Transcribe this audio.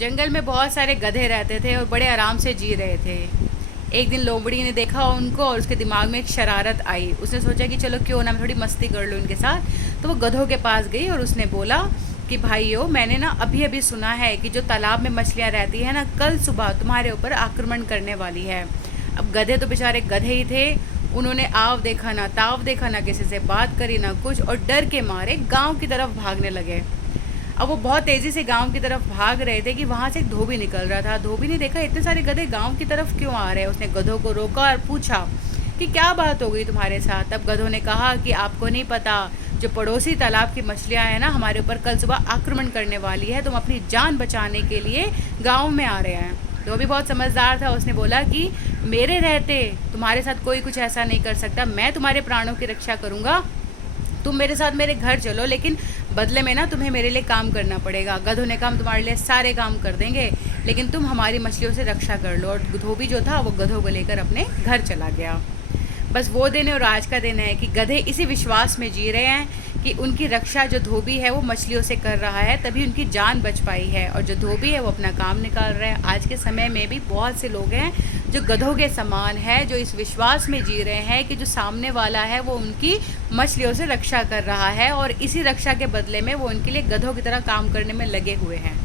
जंगल में बहुत सारे गधे रहते थे और बड़े आराम से जी रहे थे। एक दिन लोमड़ी ने देखा उनको और उसके दिमाग में एक शरारत आई। उसने सोचा कि चलो क्यों ना मैं थोड़ी मस्ती कर लूँ इनके साथ। तो वो गधों के पास गई और उसने बोला कि भाइयों, मैंने ना अभी अभी सुना है कि जो तालाब में मछलियाँ रहती है ना, कल सुबह तुम्हारे ऊपर आक्रमण करने वाली है। अब गधे तो बेचारे गधे ही थे। उन्होंने आव देखा ना ताव देखा, ना किसी से बात करी ना कुछ, और डर के मारे गांव की तरफ भागने लगे। अब वो बहुत तेज़ी से गांव की तरफ भाग रहे थे कि वहाँ से एक धोबी निकल रहा था। धोबी ने देखा इतने सारे गधे गांव की तरफ क्यों आ रहे हैं। उसने गधों को रोका और पूछा कि क्या बात हो गई तुम्हारे साथ। तब गधों ने कहा कि आपको नहीं पता, जो पड़ोसी तालाब की मछलियाँ हैं ना, हमारे ऊपर कल सुबह आक्रमण करने वाली है। तुम अपनी जान बचाने के लिए गाँव में आ रहे हैं। धोबी बहुत समझदार था। उसने बोला कि मेरे रहते तुम्हारे साथ कोई कुछ ऐसा नहीं कर सकता, मैं तुम्हारे प्राणों की रक्षा करूँगा। तुम मेरे साथ मेरे घर चलो, लेकिन बदले में ना तुम्हें मेरे लिए काम करना पड़ेगा। गधों ने कहा हम तुम्हारे लिए सारे काम कर देंगे, लेकिन तुम हमारी मछलियों से रक्षा कर लो। और धोबी जो था वो गधों को लेकर अपने घर चला गया। बस वो दिन और आज का दिन है कि गधे इसी विश्वास में जी रहे हैं कि उनकी रक्षा जो धोबी है वो मछलियों से कर रहा है, तभी उनकी जान बच पाई है। और जो धोबी है वो अपना काम निकाल रहा है। आज के समय में भी बहुत से लोग हैं जो गधों के समान है, जो इस विश्वास में जी रहे हैं कि जो सामने वाला है वो उनकी मछलियों से रक्षा कर रहा है, और इसी रक्षा के बदले में वो उनके लिए गधों की तरह काम करने में लगे हुए हैं।